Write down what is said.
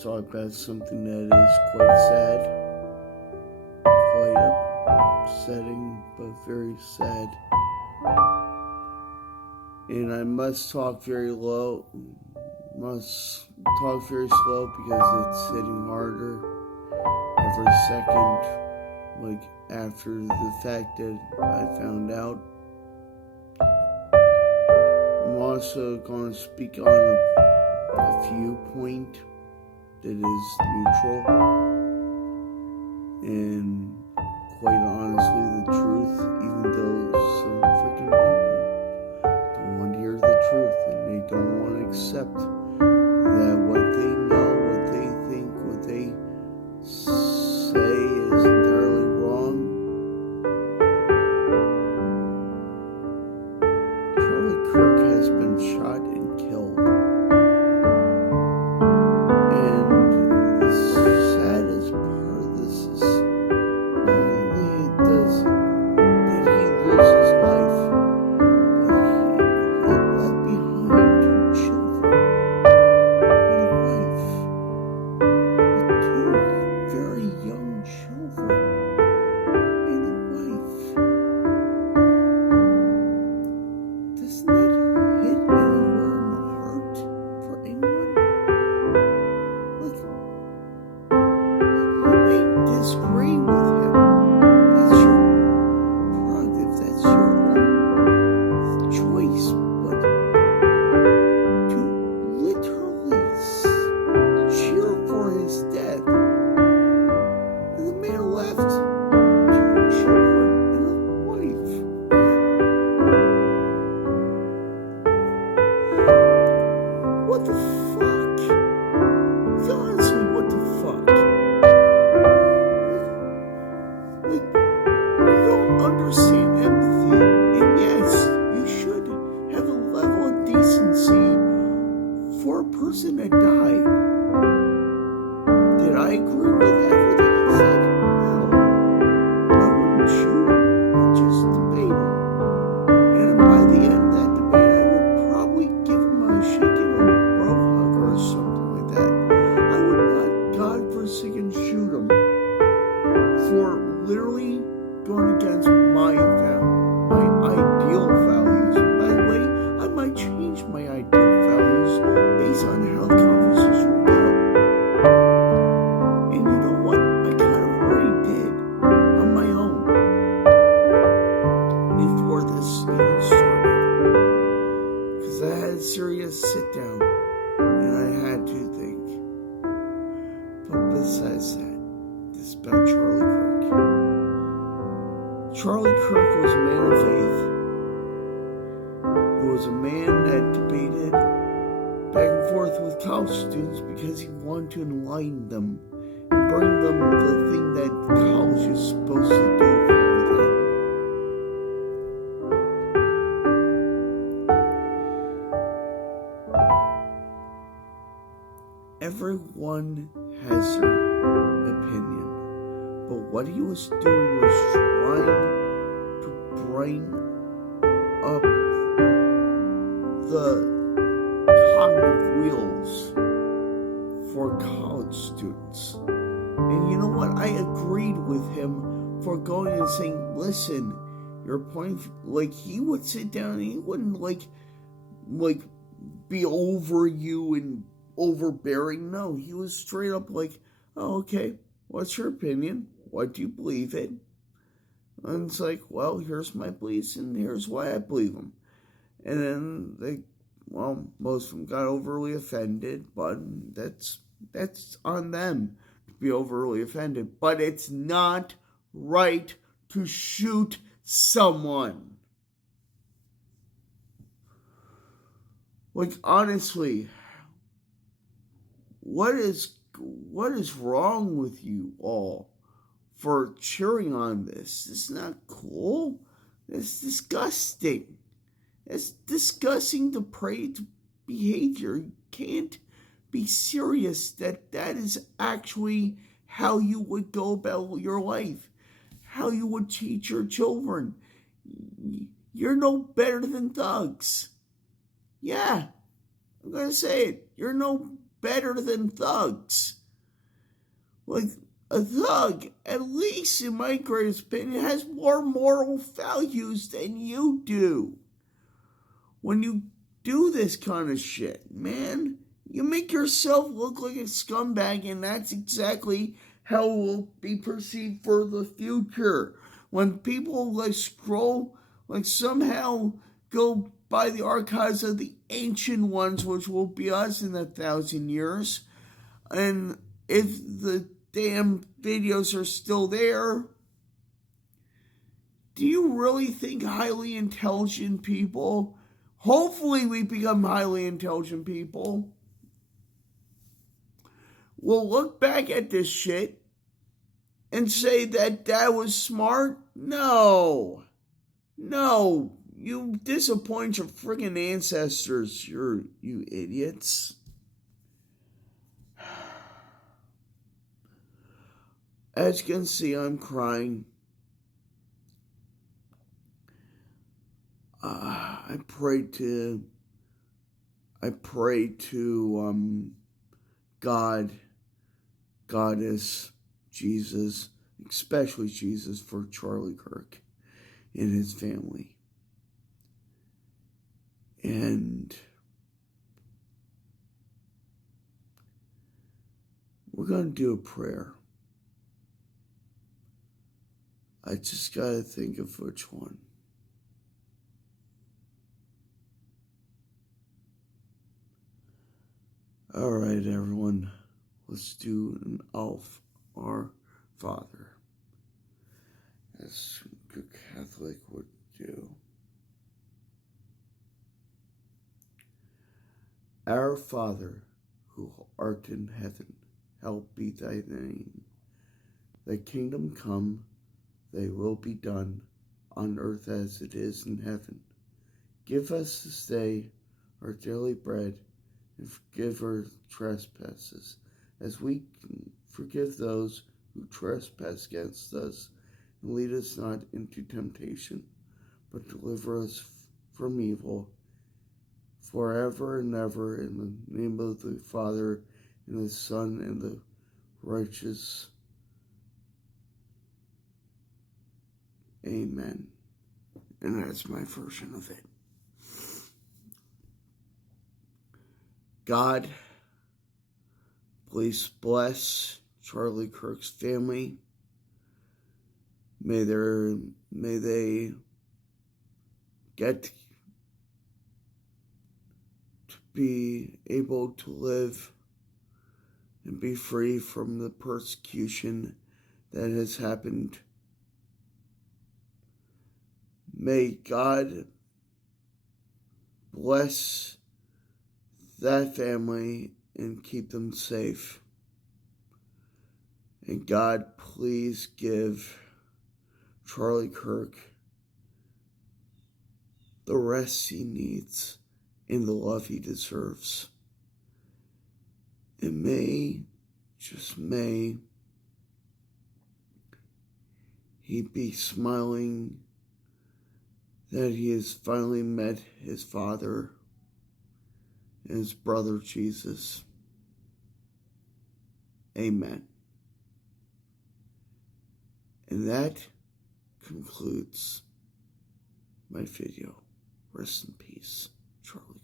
let's talk about something that is quite sad, quite upsetting, but very sad. And I must talk very slow because it's hitting harder every second, like after the fact that I found out. I'm also going to speak on a viewpoint that is neutral and quite honestly the truth, even though some freaking people don't want to hear the truth and they don't want to accept that what they know, what they think, what they say is entirely wrong. Charlie Kirk has been shot and killed. Disagree with him. That's your prerogative. That's your own choice. But to literally cheer for his death, and the man left 2 children and a wife. What the fuck? Honestly, what the fuck? You don't understand empathy, and yes, you should have a level of decency for a person that died. Did I agree with everything he said? No. I wouldn't shoot him, I'd just debate him. And by the end of that debate, I would probably give him a shake and a bro hug or something like that. I would not godforsaken shoot him for literally going against my ideal values. By the way, I might change my ideal values based on how the conversation will go. And you know what? I kind of already did on my own before this even started. Because I had a serious sit down and I had to think. But besides that, this is about Charlie Kirk. Charlie Kirk was a man of faith. He was a man that debated back and forth with college students because he wanted to enlighten them and bring them the thing that college is supposed to do for them. Everyone has their opinion. But what he was doing was trying to bring up the cognitive wheels for college students. And you know what? I agreed with him for going and saying, listen, your point, like he would sit down and he wouldn't like be over you and overbearing. No, he was straight up like, oh, okay, what's your opinion? What do you believe in? And it's like, well, here's my beliefs and here's why I believe them. And then most of them got overly offended, but that's on them to be overly offended. But it's not right to shoot someone. Like, honestly, what is wrong with you all for cheering on this? It's not cool. It's disgusting. It's disgusting, depraved behavior. You can't be serious that is actually how you would go about your life, how you would teach your children. You're no better than thugs. Yeah, I'm going to say it. You're no better than thugs. Like, a thug, at least in my greatest opinion, has more moral values than you do. When you do this kind of shit, man, you make yourself look like a scumbag, and that's exactly how it will be perceived for the future. When people like scroll, like somehow go by the archives of the ancient ones, which will be us in 1,000 years, and if the damn videos are still there, do you really think highly intelligent people, hopefully we become highly intelligent people, will look back at this shit and say that that was smart? No. No. You disappoint your friggin' ancestors, you idiots. As you can see, I'm crying. I pray to God, Goddess, Jesus, especially Jesus, for Charlie Kirk and his family. And we're going to do a prayer. I just got to think of which one. All right, everyone. Let's do an Our Father, as a good Catholic would do. Our Father, who art in heaven, hallowed be thy name. Thy kingdom come, thy will be done, on earth as it is in heaven. Give us this day our daily bread, and forgive our trespasses, as we forgive those who trespass against us. And lead us not into temptation, but deliver us from evil. Forever and ever, in the name of the Father, and the Son, and the righteous. Amen. And that's my version of it. God, please bless Charlie Kirk's family. May they get to be able to live and be free from the persecution that has happened. May God bless that family and keep them safe. And God, please give Charlie Kirk the rest he needs and the love he deserves. And may, just may, he be smiling that he has finally met his father and his brother Jesus. Amen. And that concludes my video. Rest in peace, Charlie.